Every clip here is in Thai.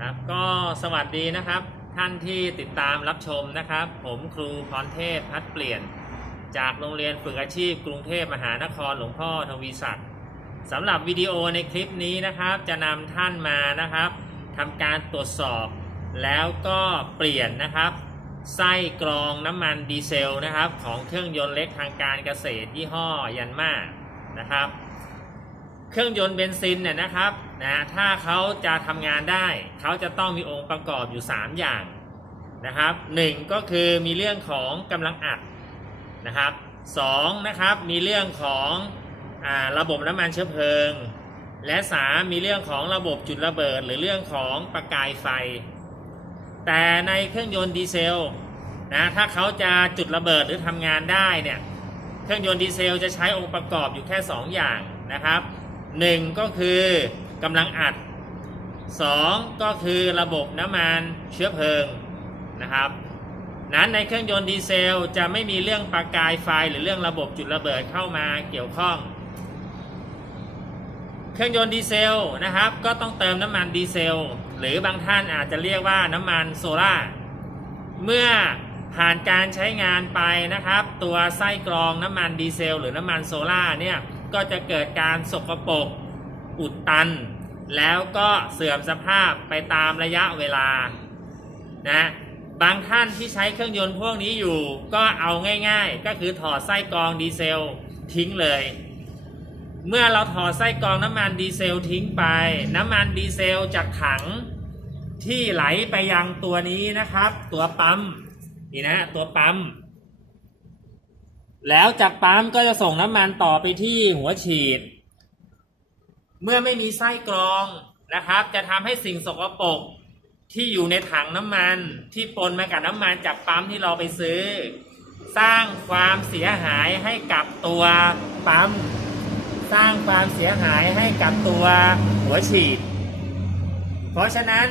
ครับก็สวัสดีนะครับ ท่านที่ติดตามรับชมนะครับ ผมครูพรเทพพัดเปลี่ยน จากโรงเรียนฝึกอาชีพกรุงเทพมหานครหลวงพ่อทวีศักดิ์สำหรับวิดีโอในคลิปนี้นะครับ จะนำท่านมานะครับทำการตรวจสอบ แล้วก็เปลี่ยนนะครับไส้กรองน้ำมันดีเซลนะครับ ของเครื่องยนต์เล็กทางการเกษตรยี่ห้อยันมานะครับ เครื่องยนต์เบนซินเนี่ยนะครับนะถ้าเขาจะทำงานได้ เขาจะต้องมีองค์ประกอบอยู่ 3 อย่างนะครับหนึ่งก็คือมีเรื่องของกำลังอัดนะครับสองนะครับมีเรื่องของอระบบน้ำมันเชื้อเพลิง และสามมีเรื่องของระบบจุดระเบิด หรือเรื่องของประกายไฟ แต่ในเครื่องยนต์ดีเซลนะถ้าเขาจะจุดระเบิดหรือทำงานได้เนี่ยเครื่องยนต์ดีเซลจะใช้องค์ประกอบอยู่แค่ 2 อย่างนะครับ หนึ่งก็คือกำลังอัดสองก็คือระบบน้ำมันเชื้อเพลิงนะครับนั้นในเครื่องยนต์ดีเซลจะไม่มีเรื่องประกายไฟหรือเรื่องระบบจุดระเบิดเข้ามาเกี่ยวข้อง เครื่องยนต์ดีเซลนะครับ ก็ต้องเติมน้ำมันดีเซล หรือบางท่านอาจจะเรียกว่าน้ำมันโซล่าเมื่อผ่านการใช้งานไปนะครับ ตัวไส้กรองน้ำมันดีเซล หรือน้ำมันโซล่าเนี่ย ก็จะเกิดการสกปรกอุดตัน แล้วก็เสื่อมสภาพไปตามระยะเวลานะบางท่านที่ใช้เครื่องยนต์พวกนี้อยู่ ก็เอาง่ายๆ ก็คือถอดไส้กรองดีเซลทิ้งเลย เมื่อเราถอดไส้กรองน้ำมันดีเซลทิ้งไป น้ำมันดีเซลจากถังที่ไหลไปยังตัวนี้นะครับ ตัวปั๊มนี่นะตัวปั๊ม แล้วจากปั๊มก็จะส่งน้ำมันต่อไปที่หัวฉีด เมื่อไม่มีไส้กรองนะครับ จะทำให้สิ่งสกปรกที่อยู่ในถังน้ำมันที่ปนมากับน้ำมันจากปั๊มที่เราไปซื้อ สร้างความเสียหายให้กับตัวปั๊ม สร้างความเสียหายให้กับตัวหัวฉีด เพราะฉะนั้น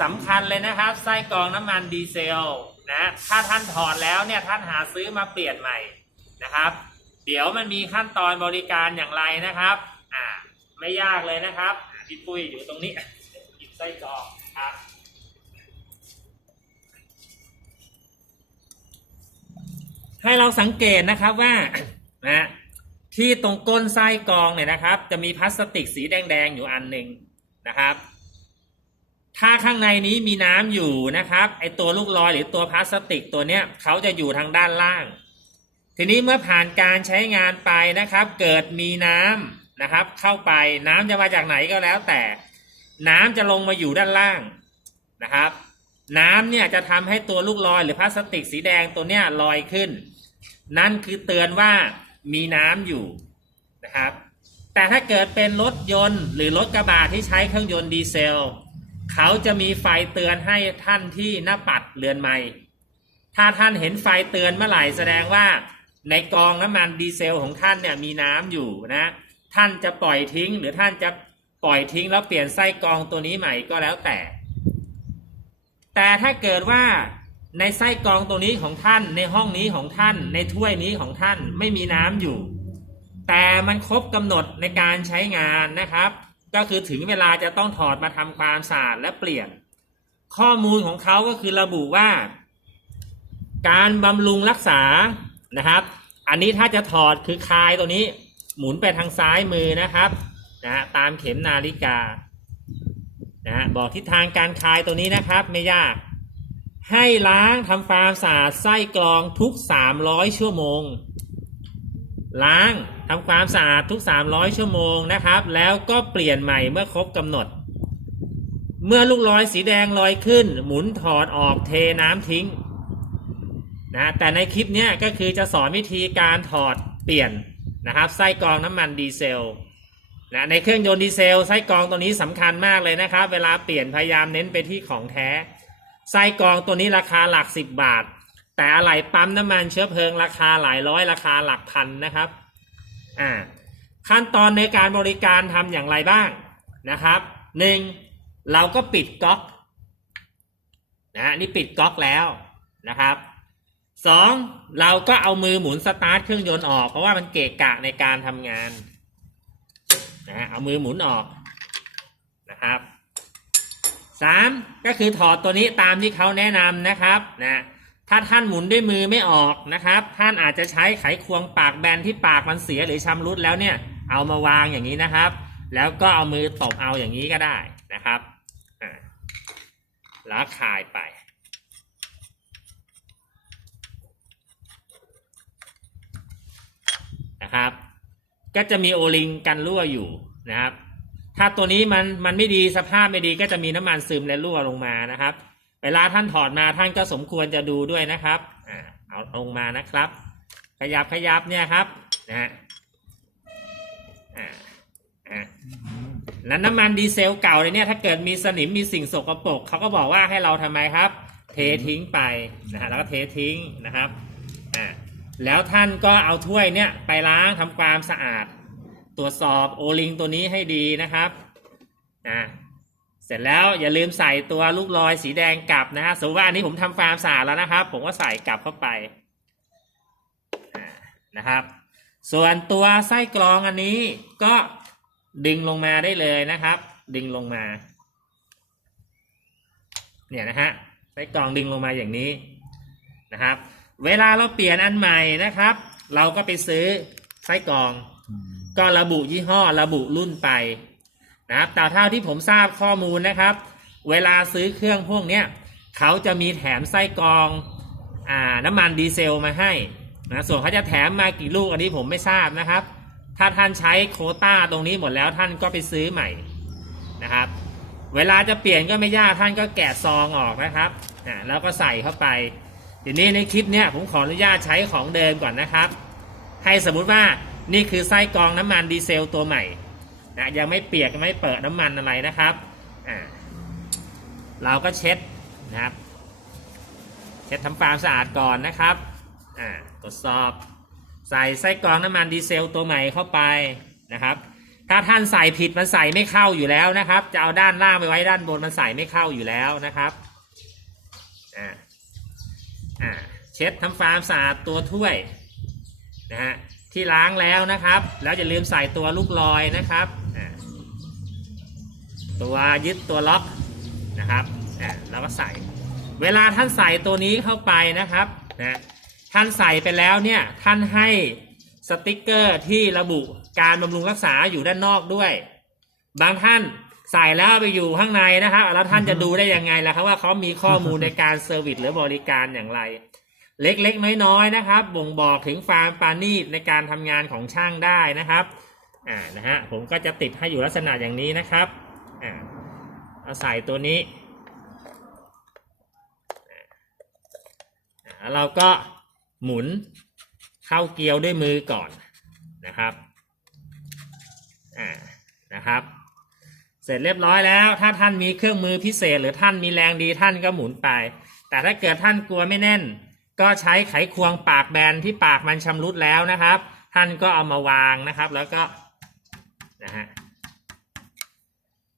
สำคัญเลยนะครับ ไส้กรองน้ำมันดีเซลนะถ้าท่านถอดแล้วเนี่ยท่านหาซื้อมาเปลี่ยนใหม่ นะครับ เดี๋ยวมันมีขั้นตอนบริการอย่างไรนะครับ อ่า ไม่ยากเลยนะครับพี่ปุ้ยอยู่ตรงนี้หยิบไส้กรองครับให้เราสังเกตนะครับว่านะที่ตรงก้นไส้กรองเนี่ยนะครับ จะมีพลาสติกสีแดงๆอยู่อันหนึ่งนะครับ ถ้าข้างในนี้มีน้ำอยู่นะครับไอตัวลูกลอยหรือตัวพลาสติกตัวเนี้ยเขาจะอยู่ทางด้านล่าง ทีนี้เมื่อผ่านการใช้งานไปนะครับ เกิดมีน้ำนะครับ เข้าไปน้ำจะมาจากไหนก็แล้ว แต่น้ำจะลงมาอยู่ด้านล่างนะครับ น้ำเนี่ยจะทำให้ตัวลูกลอยหรือพลาสติกสีแดงตัวเนี้ยลอยขึ้น นั่นคือเตือนว่ามีน้ำอยู่นะครับ แต่ถ้าเกิดเป็นรถยนต์ หรือรถกระบะที่ใช้เครื่องยนต์ดีเซลเขาจะมีไฟเตือนให้ท่านที่หน้าปัดเรือนไม้ถ้าท่านเห็นไฟเตือนเมื่อไหร่แสดงว่า ในกองน้ำมันดีเซลของท่านเนี่ยมีน้ำอยู่นะ ท่านจะปล่อยทิ้ง หรือท่านจะปล่อยทิ้งแล้วเปลี่ยนไส้กองตัวนี้ใหม่ก็แล้วแต่ แต่ถ้าเกิดว่าในไส้กองตัวนี้ของท่าน ในห้องนี้ของท่าน ในถ้วยนี้ของท่านไม่มีน้ำอยู่ แต่มันครบกำหนดในการใช้งานนะครับ ก็คือถึงเวลาจะต้องถอดมาทำความสะอาดและเปลี่ยน ข้อมูลของเขาก็คือระบุว่า การบำรุงรักษา นะครับ อันนี้ถ้าจะถอดคือคลายตัวนี้ หมุนไปทางซ้ายมือนะครับนะฮะตามเข็มนาฬิกานะฮะบอกทิศทางการคลายตัวนี้นะครับไม่ยาก ให้ล้างทำความสะอาดไส้กรองทุก 300 ชั่วโมง ล้างทำความสะอาดทุก 300 ชั่วโมงนะครับ แล้วก็เปลี่ยนใหม่เมื่อครบกำหนด เมื่อลูกลอยสีแดงลอยขึ้น หมุนถอดออกเทน้ำทิ้ง นะแต่ในคลิปนี้ก็คือจะสอนวิธีการถอดเปลี่ยนนะครับไส้กรองน้ำมันดีเซลนะในเครื่องยนต์ดีเซลไส้กรองตัวนี้สำคัญมากเลยนะครับ เวลาเปลี่ยนพยายามเน้นไปที่ของแท้ไส้กรองตัวนี้ราคาหลักสิบบาท แต่อะไหล่ปั๊มน้ำมันเชื้อเพลิงราคาหลายร้อยราคาหลักพันนะครับอ่าขั้นตอนในการบริการทำอย่างไรบ้างนะครับหนึ่งเราก็ปิดก๊อกนะนี่ปิดก๊อกแล้วนะครับ สองเราก็เอามือหมุนสตาร์ทเครื่องยนต์ออกเพราะว่ามันเกะกะในการทำงานนะเอามือหมุนออกนะครับสามก็คือถอดตัวนี้ตามที่เขาแนะนำนะครับนะถ้าท่านหมุนด้วยมือไม่ออกนะครับ ท่านอาจจะใช้ไขควงปากแบนที่ปากมันเสียหรือชำรุดแล้วเนี่ย เอามาวางอย่างนี้นะครับ แล้วก็เอามือตบเอาอย่างนี้ก็ได้นะครับอ่าแล้วคลายไป นะครับ ก็จะมีโอลิงกันรั่วอยู่นะครับ ถ้าตัวนี้มันมันไม่ดีสภาพไม่ดีก็จะมีน้ำมันซึมและรั่วลงมานะครับ เวลาท่านถอดมาท่านก็สมควรจะดูด้วยนะครับอ่าเอาลงมานะครับ ขยับขยับเนี่ยครับนะฮะอ่าอ่าแล้วน้ำมันดีเซลเก่าเลยเนี่ยถ้าเกิดมีสนิมมีสิ่งสกปรกเขาก็บอกว่าให้เราทำไมครับ เททิ้งไปนะฮะแล้วก็เททิ้งนะครับ แล้วท่านก็เอาถ้วยเนี่ยไปล้างทำความสะอาด ตรวจสอบโอลิงตัวนี้ให้ดีนะครับอ่าเสร็จแล้วอย่าลืมใส่ตัวลูกลอยสีแดงกลับนะฮะสมมติว่าอันนี้ผมทำฟาร์มสะอาดแล้วนะครับ ผมก็ใส่กลับเข้าไปนะครับ ส่วนตัวไส้กรองอันนี้ก็ดึงลงมาได้เลยนะครับ ดึงลงมา เนี่ยนะฮะไส้กรองดึงลงมาอย่างนี้นะครับ เวลาเราเปลี่ยนอันใหม่นะครับ เราก็ไปซื้อไส้กรอง ก็ระบุยี่ห้อระบุรุ่นไปนะครับแต่เท่าที่ผมทราบข้อมูลนะครับ เวลาซื้อเครื่องพวกเนี้ยเขาจะมีแถมไส้กรองอ่าน้ำมันดีเซลมาให้นะส่วนเขาจะแถมมากี่ลูกอันนี้ผมไม่ทราบนะครับ ถ้าท่านใช้โควต้าตรงนี้หมดแล้วท่านก็ไปซื้อใหม่นะครับ เวลาจะเปลี่ยนก็ไม่ยากท่านก็แกะซองออกนะครับอ่าแล้วก็ใส่เข้าไป ทีนี้ในคลิปเนี้ยผมขออนุญาตใช้ของเดิมก่อนนะครับ ให้สมมุติว่านี่คือไส้กรองน้ำมันดีเซลตัวใหม่นะยังไม่เปียกยังไม่เปิดน้ำมันอะไรนะครับอ่าเราก็เช็ดนะครับ เช็ดทำความสะอาดก่อนนะครับอ่าตรวจสอบใส่ไส้กรองน้ำมันดีเซลตัวใหม่เข้าไปนะครับ ถ้าท่านใส่ผิดมันใส่ไม่เข้าอยู่แล้วนะครับ จะเอาด้านล่างไปไว้ด้านบนมันใส่ไม่เข้าอยู่แล้วนะครับ เช็ดทำความสะอาดตัวถ้วยนะฮะที่ล้างแล้วนะครับ แล้วอย่าลืมใส่ตัวลูกลอยนะครับตัวยึดตัวล็อกนะครับแล้วก็ใส่ เวลาท่านใส่ตัวนี้เข้าไปนะครับนะท่านใส่ไปแล้วเนี่ยท่านให้สติกเกอร์ที่ระบุการบำรุงรักษาอยู่ด้านนอกด้วย บางท่าน ใส่แล้วเอาไปอยู่ข้างในนะครับ แล้วท่านจะดูได้ยังไงล่ะครับว่าเขามีข้อมูลในการเซอร์วิสหรือบริการอย่างไร เล็กๆ น้อยๆนะครับ บ่งบอกถึงความปราณีตในการทำงานของช่างได้นะครับอ่านะฮะผมก็จะติดให้อยู่ลักษณะอย่างนี้นะครับอ่าเอาใส่ตัวนี้แล้วเราก็หมุนเข้าเกลียวด้วยมือก่อนนะครับอ่านะครับ เสร็จเรียบร้อยแล้ว ถ้าท่านมีเครื่องมือพิเศษ หรือท่านมีแรงดีท่านก็หมุนไป แต่ถ้าเกิดท่านกลัวไม่แน่น ก็ใช้ไขควงปากแบนที่ปากมันชำรุดแล้วนะครับ ท่านก็เอามาวางนะครับ แล้วก็นะฮะ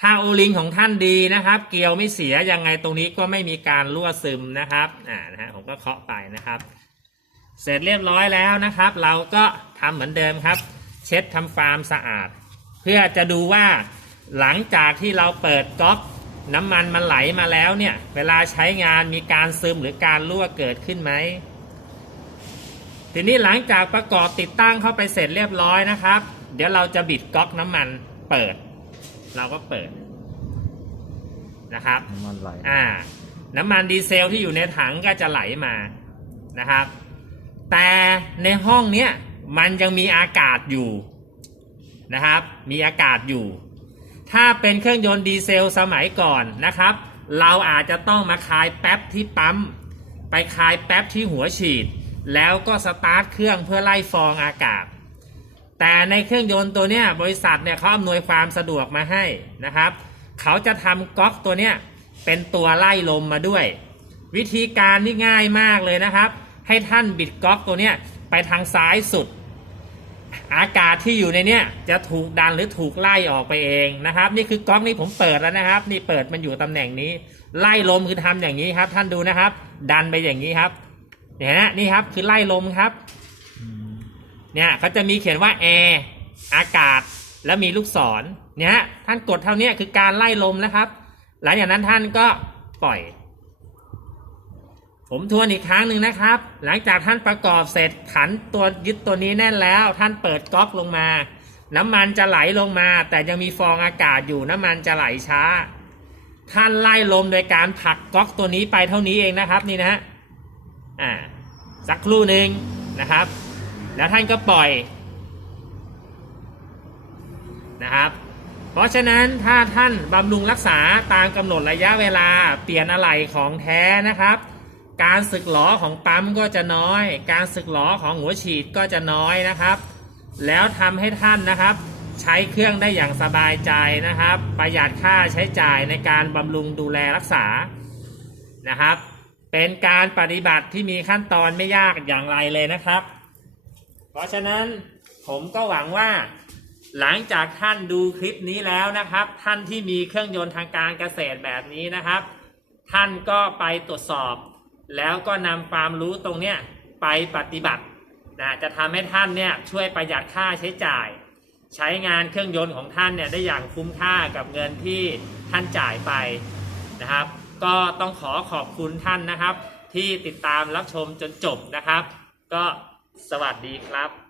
ถ้าโอลิงของท่านดีนะครับ เกลียวไม่เสียยังไงตรงนี้ก็ไม่มีการรั่วซึมนะครับอ่านะฮะผมก็เคาะไปนะครับ เสร็จเรียบร้อยแล้วนะครับ เราก็ทำเหมือนเดิมครับ เช็ดทำฟาร์มสะอาด เพื่อจะดูว่า หลังจากที่เราเปิดก๊อกน้ำมันมันไหลมาแล้วเนี่ย เวลาใช้งานมีการซึมหรือการรั่วเกิดขึ้นไหม ทีนี้หลังจากประกอบติดตั้งเข้าไปเสร็จเรียบร้อยนะครับ เดี๋ยวเราจะบิดก๊อกน้ำมันเปิด เราก็เปิดนะครับน้ำมันไหลอ่า น้ำมันดีเซลที่อยู่ในถังก็จะไหลมานะครับ แต่ในห้องเนี้ยมันยังมีอากาศอยู่นะครับ มีอากาศอยู่ ถ้าเป็นเครื่องยนต์ดีเซลสมัยก่อนนะครับ เราอาจจะต้องมาคลายแป๊บที่ปั๊ม ไปคลายแป๊บที่หัวฉีด แล้วก็สตาร์ทเครื่องเพื่อไล่ฟองอากาศ แต่ในเครื่องยนต์ตัวเนี้ยบริษัทเนี่ยเขาอำนวยความสะดวกมาให้นะครับ เขาจะทำก๊อกตัวเนี้ยเป็นตัวไล่ลมมาด้วย วิธีการนี่ง่ายมากเลยนะครับ ให้ท่านบิดก๊อกตัวเนี้ยไปทางซ้ายสุด อากาศที่อยู่ในเนี้ยจะถูกดันหรือถูกไล่ออกไปเองนะครับ นี่คือก๊อกนี่ผมเปิดแล้วนะครับ นี่เปิดมันอยู่ตำแหน่งนี้ ไล่ลมคือทำอย่างนี้ครับ ท่านดูนะครับ ดันไปอย่างนี้ครับเนี่ยนะนี่ครับคือไล่ลมครับ เนี่ยเขาจะมีเขียนว่าแอร์อากาศแล้วมีลูกศรเนี่ยท่านกดเท่านี้คือการไล่ลมนะครับ หลังจากนั้นท่านก็ปล่อย ผมทวนอีกครั้งหนึ่งนะครับ หลังจากท่านประกอบเสร็จขันตัวยึดตัวนี้แน่นแล้ว ท่านเปิดก๊อกลงมา น้ำมันจะไหลลงมา แต่ยังมีฟองอากาศอยู่น้ำมันจะไหลช้า ท่านไล่ลมโดยการผลักก๊อกตัวนี้ไปเท่านี้เองนะครับนี่นะฮะอ่าสักครู่หนึ่งนะครับ แล้วท่านก็ปล่อยนะครับ เพราะฉะนั้นถ้าท่านบำรุงรักษาตามกำหนดระยะเวลาเปลี่ยนอะไหล่ของแท้นะครับ การสึกหลอของปั๊มก็จะน้อย การสึกหลอของหัวฉีดก็จะน้อยนะครับ แล้วทำให้ท่านนะครับ ใช้เครื่องได้อย่างสบายใจนะครับ ประหยัดค่าใช้จ่ายในการบำรุงดูแลรักษานะครับ เป็นการปฏิบัติที่มีขั้นตอนไม่ยากอย่างไรเลยนะครับ เพราะฉะนั้นผมก็หวังว่าหลังจากท่านดูคลิปนี้แล้วนะครับ ท่านที่มีเครื่องยนต์ทางการเกษตรแบบนี้นะครับ ท่านก็ไปตรวจสอบ แล้วก็นำความรู้ตรงเนี้ยไปปฏิบัตินะจะทำให้ท่านเนี่ยช่วยประหยัดค่าใช้จ่าย ใช้งานเครื่องยนต์ของท่านเนี่ยได้อย่างคุ้มค่ากับเงินที่ท่านจ่ายไปนะครับ ก็ต้องขอขอบคุณท่านนะครับ ที่ติดตามรับชมจนจบนะครับ ก็สวัสดีครับ